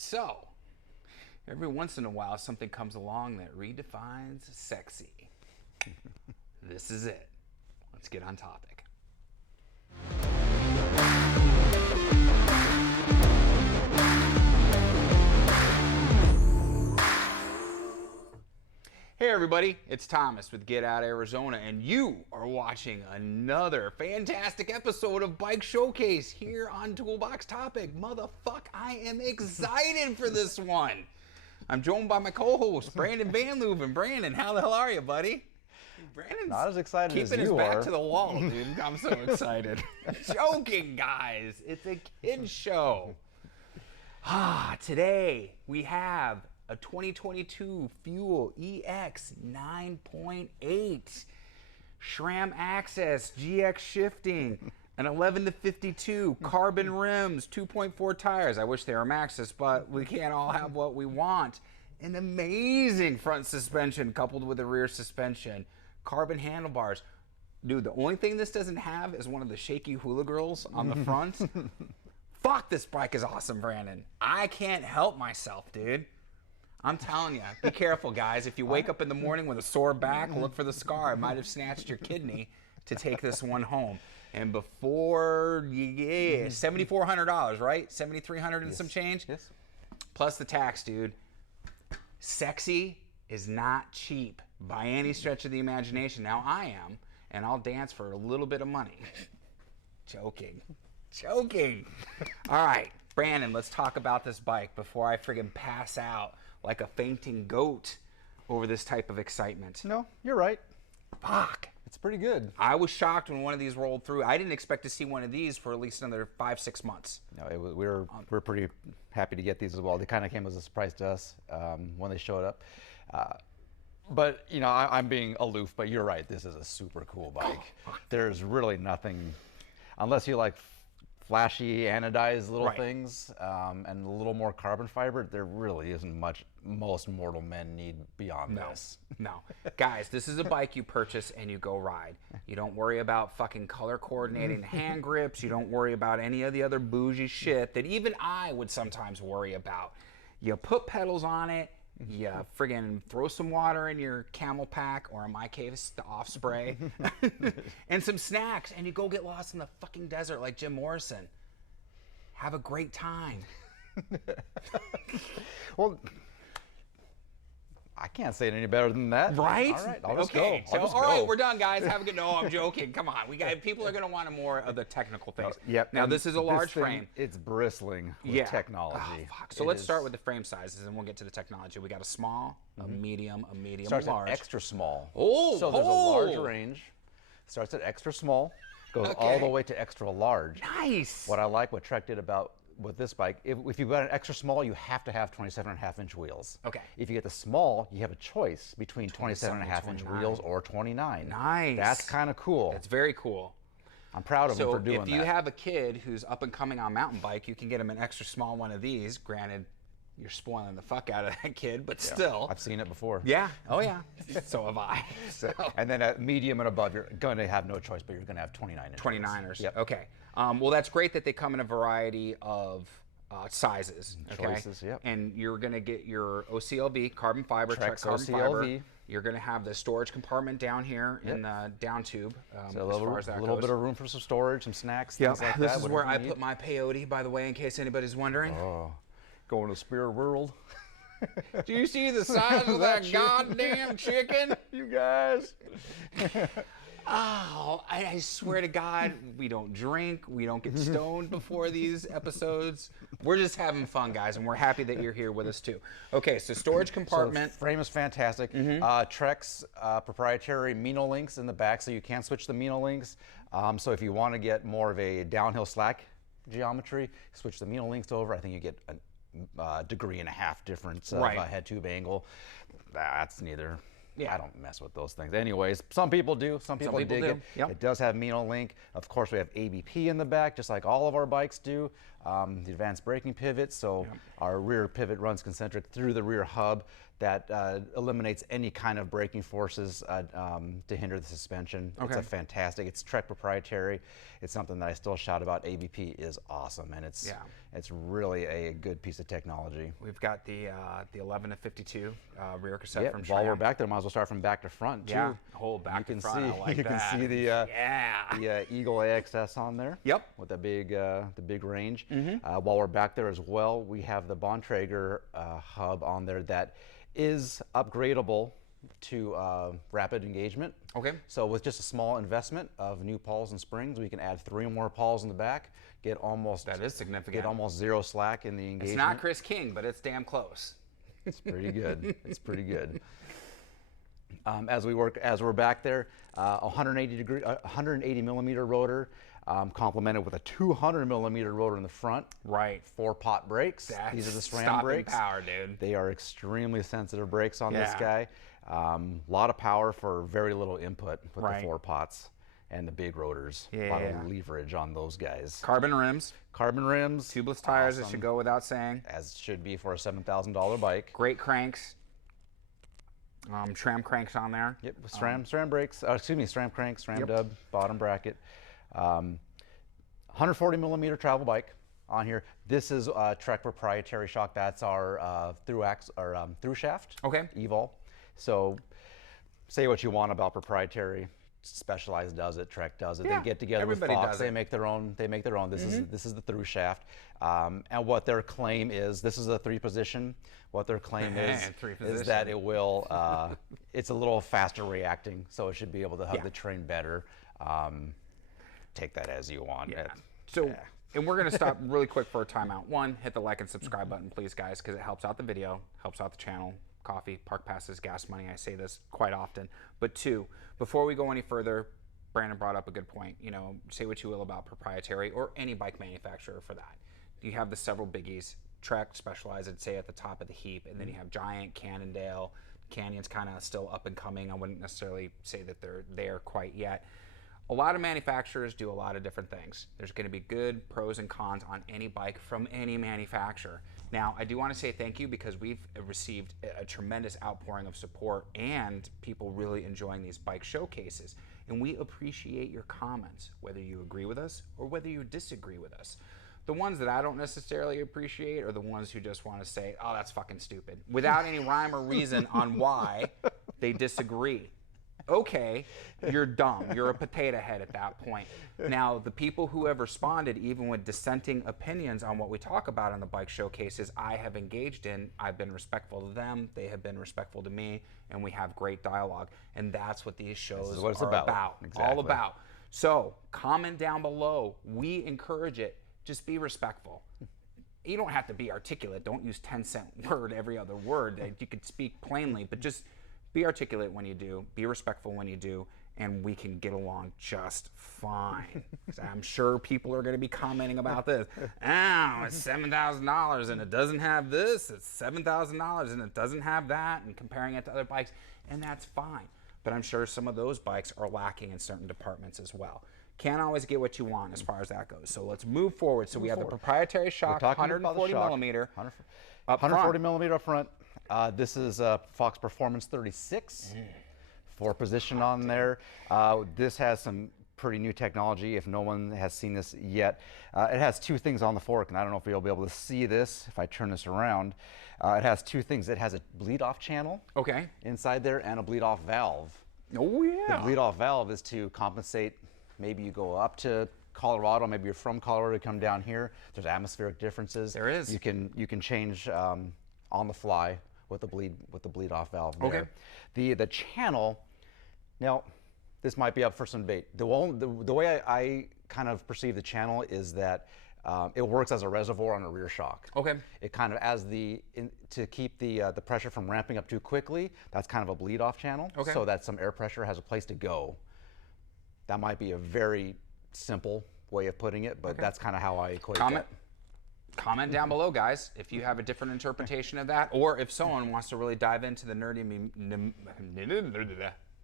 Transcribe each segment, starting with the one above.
So, every once in a while, something comes along that redefines sexy. This is it. Let's get on topic. Hey everybody, it's Thomas with Get Out Arizona, and you are watching another fantastic episode of Bike Showcase here on Toolbox Topic. Motherfuck, I am excited for this one. I'm joined by my co-host, Brandon Van Leuven. Brandon, how the hell are you, buddy? Brandon's not as excited as you are. Keeping his back to the wall, dude. I'm so excited. Joking, guys. It's a kid show. Today we have a 2022 Fuel EX 9.8, SRAM AXS GX shifting, an 11 to 52, carbon rims, 2.4 tires. I wish they were Maxxis, but we can't all have what we want. An amazing front suspension coupled with a rear suspension, carbon handlebars. Dude, the only thing this doesn't have is one of the shaky hula girls on the front. Fuck, this bike is awesome, Brandon. I can't help myself, dude. I'm telling you, be careful, guys. If you wake up in the morning with a sore back, look for the scar. I might have snatched your kidney to take this one home. And before, $7,400, right? $7,300 and some change? Yes. Plus the tax, dude. Sexy is not cheap by any stretch of the imagination. Now I am, and I'll dance for a little bit of money. Joking. All right, Brandon, let's talk about this bike before I friggin' pass out like a fainting goat over this type of excitement. No, you're right. Fuck. It's pretty good. I was shocked when one of these rolled through. I didn't expect to see one of these for at least another 5-6 months. No, we're pretty happy to get these as well. They kind of came as a surprise to us when they showed up. But, you know, I'm being aloof, but you're right. This is a super cool bike. There's really nothing, unless you like flashy anodized little things and a little more carbon fiber, there really isn't much most mortal men need beyond this. No. Guys, this is a bike you purchase and you go ride. You don't worry about fucking color coordinating hand grips. You don't worry about any of the other bougie shit that even I would sometimes worry about. You put pedals on it, you friggin' throw some water in your Camel Pack, or in my case, the Offspray, and some snacks, and you go get lost in the fucking desert like Jim Morrison. Have a great time. Well, I can't say it any better than that. Right? All right, I'll just okay. go. All right, we're done, guys. Have a good. No, I'm joking. Come on, people are going to want more of the technical things. Yep. Now this is a large frame. It's bristling with technology. Oh, fuck. So let's start with the frame sizes, and we'll get to the technology. We got a small, a medium, Starts a large. at extra small. Oh, so there's a large range. Starts at extra small, goes all the way to extra large. Nice. What I like, what Trek did with this bike, if you've got an extra small, you have to have 27.5-inch wheels. Okay. If you get the small, you have a choice between 27.5-inch wheels or 29. Nice. That's kind of cool. That's very cool. I'm proud of them for doing that. So if you have a kid who's up and coming on mountain bike, you can get him an extra small one of these. Granted, you're spoiling the fuck out of that kid, but still. I've seen it before. Yeah. Oh, yeah. So have I. And then at medium and above, you're going to have no choice, but you're going to have 29-inch 29ers. Yep. Okay. Well, that's great that they come in a variety of sizes. Choices, yep. And you're going to get your OCLV, carbon fiber, Trex carbon OCLV. fiber. You're going to have the storage compartment down here in the down tube. So a little bit of room for some storage, some snacks, things like that. This is where I put my peyote, by the way, in case anybody's wondering. Oh, going to Spirit World. Do you see the size of that goddamn chicken? You guys. Oh, I swear to God, we don't drink, we don't get stoned before these episodes. We're just having fun, guys, and we're happy that you're here with us too. Okay, so storage compartment. So frame is fantastic. Trex proprietary Mino links in the back, so you can switch the Mino links. So if you want to get more of a downhill slack geometry, switch the Mino links over. I think you get a degree and a half difference of head tube angle. That's neither. Yeah, I don't mess with those things. Anyways, some people do. Some people dig it. Yep. It does have Mino link. Of course, we have ABP in the back, just like all of our bikes do. the advanced braking pivot, so our rear pivot runs concentric through the rear hub. That eliminates any kind of braking forces to hinder the suspension. It's a fantastic, it's Trek proprietary. It's something that I still shout about. ABP is awesome, and it's really a good piece of technology. We've got the 11 to 52 rear cassette from While SRAM. we're back there, might as well start from back to front too. Yeah, whole back to front. I like you that. can see the Eagle AXS on there. Yep. With the big range. While we're back there as well, we have the Bontrager hub on there that is upgradable to rapid engagement. Okay. So with just a small investment of new pawls and springs, we can add 3 more pawls in the back, get almost That is significant. get almost 0 slack in the engagement. It's not Chris King, but it's damn close. It's pretty good. It's pretty good. As we're back there, 180 millimeter rotor, complemented with a 200 millimeter rotor in the front. Right. 4-pot brakes. These are the SRAM brakes. Power, dude. They are extremely sensitive brakes on this guy. Lot of power for very little input with the 4 pots and the big rotors. A lot of leverage on those guys. Carbon rims. Carbon rims. Tubeless tires, it should go without saying. As should be for a $7,000 bike. Great cranks. SRAM cranks on there. Yep, SRAM brakes. SRAM cranks, SRAM dub, bottom bracket. 140 millimeter travel bike on here. This is Trek proprietary shock. That's our through shaft. Okay. Evol. So say what you want about proprietary. Specialized does it. Trek does it. Yeah, They get together everybody with Fox. does They it. make their own. This is the through shaft. And what their claim is, this is a 3-position. What their claim is that it will. It's a little faster reacting, so it should be able to hug the train better. Take that as you want. So, and we're going to stop really quick for a timeout. 1, hit the like and subscribe button, please, guys, because it helps out the video, helps out the channel. Coffee, park passes, gas money. I say this quite often. But 2, before we go any further, Brandon brought up a good point. You know, say what you will about proprietary or any bike manufacturer for that. You have the several biggies. Trek, Specialized, I'd say at the top of the heap, and then you have Giant, Cannondale. Canyon's kind of still up and coming. I wouldn't necessarily say that they're there quite yet. A lot of manufacturers do a lot of different things. There's going to be good pros and cons on any bike from any manufacturer. Now, I do want to say thank you because we've received a tremendous outpouring of support and people really enjoying these bike showcases. And we appreciate your comments, whether you agree with us or whether you disagree with us. The ones that I don't necessarily appreciate are the ones who just want to say, oh, that's fucking stupid, without any rhyme or reason on why they disagree. Okay, you're dumb. You're a potato head at that point. Now, the people who have responded, even with dissenting opinions on what we talk about on the bike showcases, I have engaged in. I've been respectful to them. They have been respectful to me, and we have great dialogue. And that's what these shows are about. Exactly. All about. So, comment down below. We encourage it. Just be respectful. You don't have to be articulate. Don't use 10-cent word every other word. You could speak plainly, but just be articulate when you do, be respectful when you do, and we can get along just fine. I'm sure people are going to be commenting about this. Oh, it's $7,000 and it doesn't have this. It's $7,000 and it doesn't have that, and comparing it to other bikes, and that's fine. But I'm sure some of those bikes are lacking in certain departments as well. Can't always get what you want as far as that goes. So let's move forward. So we have the proprietary shock, 140 millimeter. 140 millimeter up front. This is Fox Performance 36. 4-position on there. This has some pretty new technology if no one has seen this yet. It has 2 things on the fork, and I don't know if you'll be able to see this if I turn this around. It has 2 things. It has a bleed-off channel inside there and a bleed-off valve. Oh, yeah. The bleed-off valve is to compensate. Maybe you go up to Colorado, maybe you're from Colorado to come down here. There's atmospheric differences. There is. You can change on the fly with the bleed off valve there. The channel. Now, this might be up for some debate. The way I kind of perceive the channel is that it works as a reservoir on a rear shock. It kind of to keep the pressure from ramping up too quickly. That's kind of a bleed off channel, so that some air pressure has a place to go. That might be a very simple way of putting it, but that's kind of how I equate it. Comment down below, guys, if you have a different interpretation of that, or if someone wants to really dive into the nerdy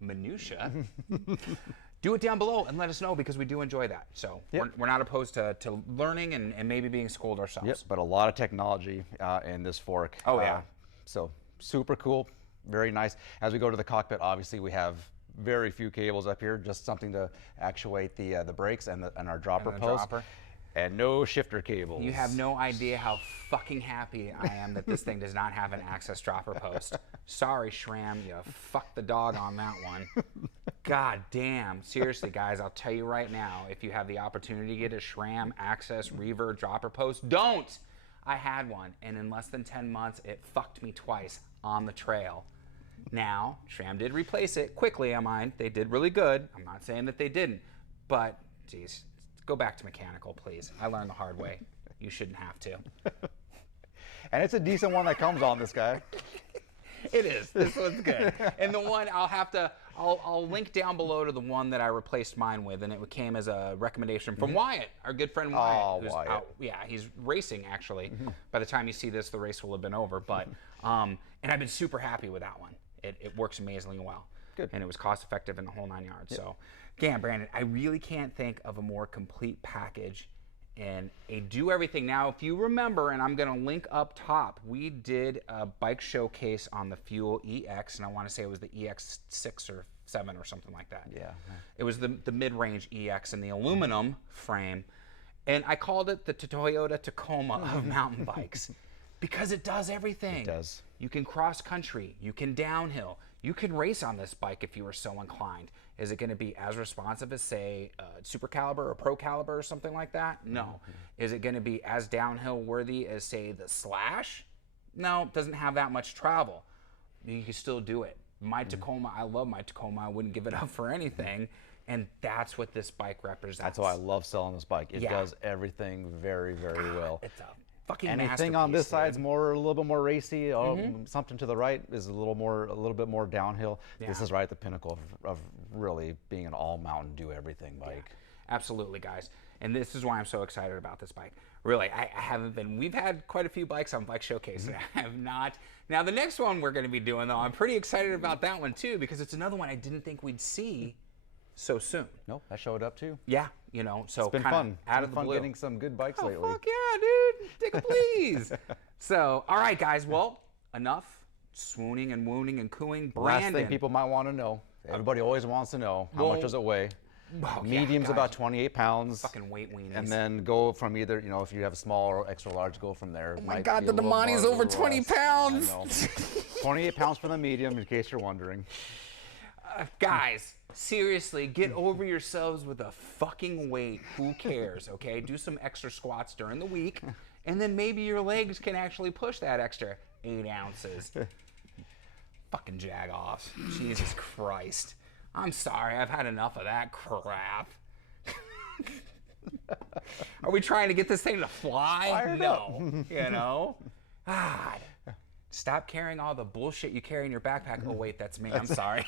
minutia. do it down below and let us know, because we do enjoy that. So we're not opposed to learning and maybe being schooled ourselves. Yep, but a lot of technology in this fork. Oh, yeah. So super cool, very nice. As we go to the cockpit, obviously we have very few cables up here, just something to actuate the brakes and our dropper post. And no shifter cables. You have no idea how fucking happy I am that this thing does not have an AXS dropper post. Sorry, SRAM, you fucked the dog on that one. God damn. Seriously, guys, I'll tell you right now, if you have the opportunity to get a SRAM AXS revert dropper post, don't! I had one, and in less than 10 months, it fucked me twice on the trail. Now, SRAM did replace it quickly, I mind. They did really good. I'm not saying that they didn't, but, geez. Go back to mechanical, please. I learned the hard way. You shouldn't have to. And it's a decent one that comes on this guy. It is. This one's good. And the one I'll link down below to the one that I replaced mine with, and it came as a recommendation from Wyatt, our good friend Wyatt. Oh, who's Wyatt. Out, yeah, he's racing actually. By the time you see this, the race will have been over. But and I've been super happy with that one. It works amazingly well. Good. And it was cost effective in the whole 9 yards. Yep. So, again, Brandon, I really can't think of a more complete package and a do everything. Now, if you remember, and I'm going to link up top, we did a bike showcase on the Fuel EX, and I want to say it was the EX6 or 7 or something like that. Yeah. It was the mid-range EX in the aluminum frame, and I called it the Toyota Tacoma of mountain bikes because it does everything. It does. You can cross country, you can downhill, you can race on this bike if you were so inclined. Is it going to be as responsive as, say, Super Caliber or Pro Caliber or something like that? No. Is it going to be as downhill worthy as, say, the Slash? No, it doesn't have that much travel. You can still do it. My Tacoma, I love my Tacoma. I wouldn't give it up for anything. And that's what this bike represents. That's why I love selling this bike. It does everything very, very well. It's a fucking anything on this side's a little bit more racy. Something to the right is a little bit more downhill. Yeah. This is right at the pinnacle of really being an all mountain do everything bike. Yeah. Absolutely, guys. And this is why I'm so excited about this bike. Really, I haven't been. We've had quite a few bikes on Bike Showcase. I have not. Now, the next one we're going to be doing, though, I'm pretty excited about that one too, because it's another one I didn't think we'd see so soon. Nope, that showed up too. Yeah, you know, so it's been fun. Out of the fun blue. getting some good bikes lately. Fuck yeah, dude! Take a please. So, all right, guys. Well, enough swooning and wooning and cooing. Brandon. Last thing people might want to know. Everybody always wants to know how much does it weigh. Medium's about 28 pounds. Fucking weight weenies. And then go from either, you know, if you have a small or extra large, go from there. Oh my God, the Damani's over 20 pounds. I know. 28 pounds for the medium, in case you're wondering. Guys, seriously, get over yourselves with a fucking weight. Who cares, okay? Do some extra squats during the week, and then maybe your legs can actually push that extra 8 ounces. Fucking jag-offs. Jesus Christ. I'm sorry, I've had enough of that crap. Are we trying to get this thing to fly? No. You know? God. Stop carrying all the bullshit you carry in your backpack. Oh, wait, that's me. I'm sorry.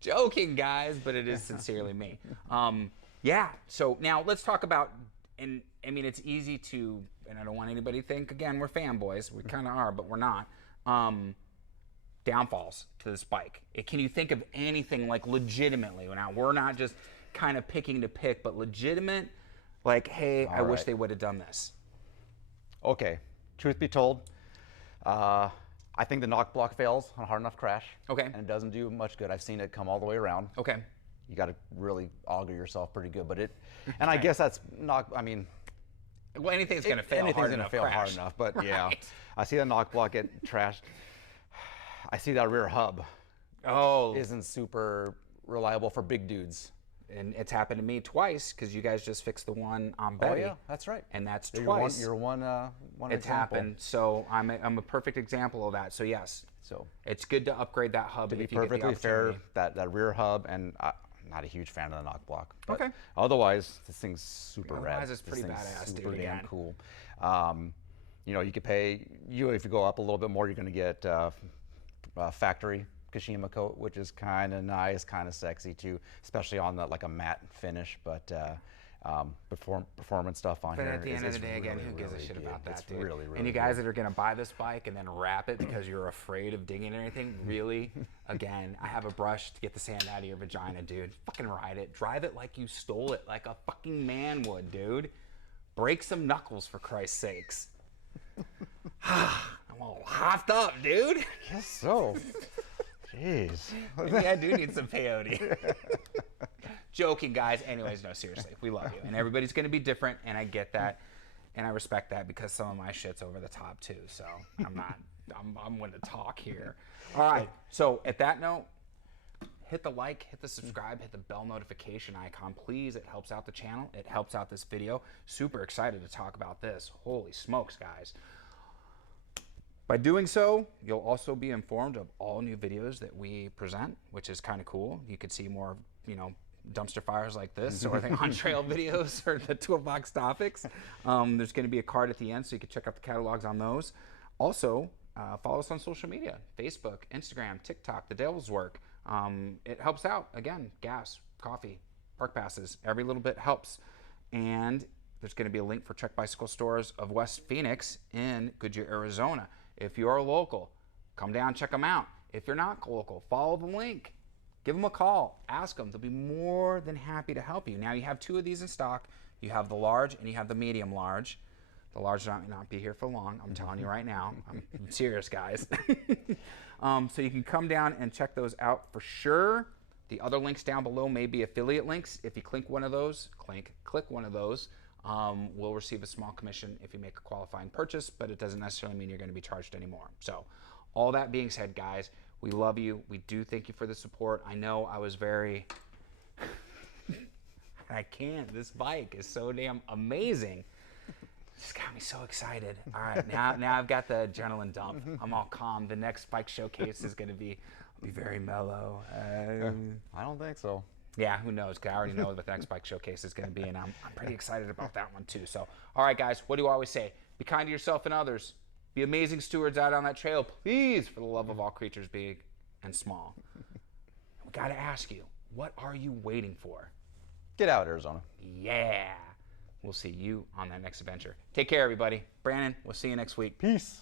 Joking, guys, but it is sincerely me. Yeah, so now let's talk about, and I mean, it's easy to, and I don't want anybody to think, again, we're fanboys. We kind of are, but we're not. Downfalls to this bike. Can you think of anything like legitimately? Now, we're not just kind of picking to pick, but legitimate, like, hey, I wish they would have done this. Okay, truth be told, I think the knock block fails on a hard enough crash. Okay. And it doesn't do much good. I've seen it come all the way around. Okay. You got to really auger yourself pretty good, but and I guess that's not, I mean. Well, anything's going to fail hard enough, but yeah. Right. I see the knock block get trashed. I see that rear hub isn't super reliable for big dudes. And it's happened to me twice because you guys just fixed the one on Betty. Oh yeah, that's right. And that's twice. You're one it's example. Happened. So I'm a perfect example of that. So yes. So it's good to upgrade that hub. To be if you perfectly get the fair, that rear hub, and I'm not a huge fan of the knock block. But okay. Otherwise, this thing's super rad. Otherwise, it's pretty badass, super dude. Damn cool. You know, you could pay. If you go up a little bit more, you're going to get factory Kashima coat, which is kind of nice, kind of sexy too, especially on like a matte finish. But performance stuff on But here. at the end of the day, again, who gives a shit about that, dude? And you guys that are gonna buy this bike and then wrap it because you're afraid of digging or anything, really? Again, I have a brush to get the sand out of your vagina, dude. Fucking ride it. Drive it like you stole it, like a fucking man would, dude. Break some knuckles, for Christ's sakes. I'm all hopped up, dude. Guess so. Jeez. Maybe I do need some peyote. Joking, guys. Anyways, no, seriously, we love you, and everybody's gonna be different, and I get that, and I respect that because some of my shit's over the top too. So I'm going to talk here. All right. So at that note, hit the like, hit the subscribe, hit the bell notification icon, please. It helps out the channel. It helps out this video. Super excited to talk about this. Holy smokes, guys. By doing so, you'll also be informed of all new videos that we present, which is kind of cool. You could see more, dumpster fires like this, or the on-trail videos, or the toolbox topics. There's going to be a card at the end, so you can check out the catalogs on those. Also, follow us on social media, Facebook, Instagram, TikTok, The Devil's Work. It helps out. Again, gas, coffee, park passes, every little bit helps. And there's going to be a link for Trek Bicycle Stores of West Phoenix in Goodyear, Arizona. If you are local, come down, check them out. If you're not local, follow the link. Give them a call. Ask them. They'll be more than happy to help you. Now, you have 2 of these in stock. You have the large and you have the medium large. The large might not be here for long. I'm telling you right now. I'm serious, guys. So you can come down and check those out for sure. The other links down below may be affiliate links. If you click one of those, we'll receive a small commission if you make a qualifying purchase, but it doesn't necessarily mean you're going to be charged anymore. So all that being said, guys, we love you. We do thank you for the support. I know I was very... I can't. This bike is so damn amazing. Just got me so excited. All right, now I've got the adrenaline dump. I'm all calm. The next bike showcase is going to be very mellow. I don't think so. Yeah, who knows? 'Cause I already know what the next bike showcase is going to be, and I'm pretty excited about that one too. So, all right, guys, what do I always say? Be kind to yourself and others. Be amazing stewards out on that trail. Please, for the love of all creatures, big and small. We got to ask you, what are you waiting for? Get out, Arizona. Yeah. We'll see you on that next adventure. Take care, everybody. Brandon, we'll see you next week. Peace.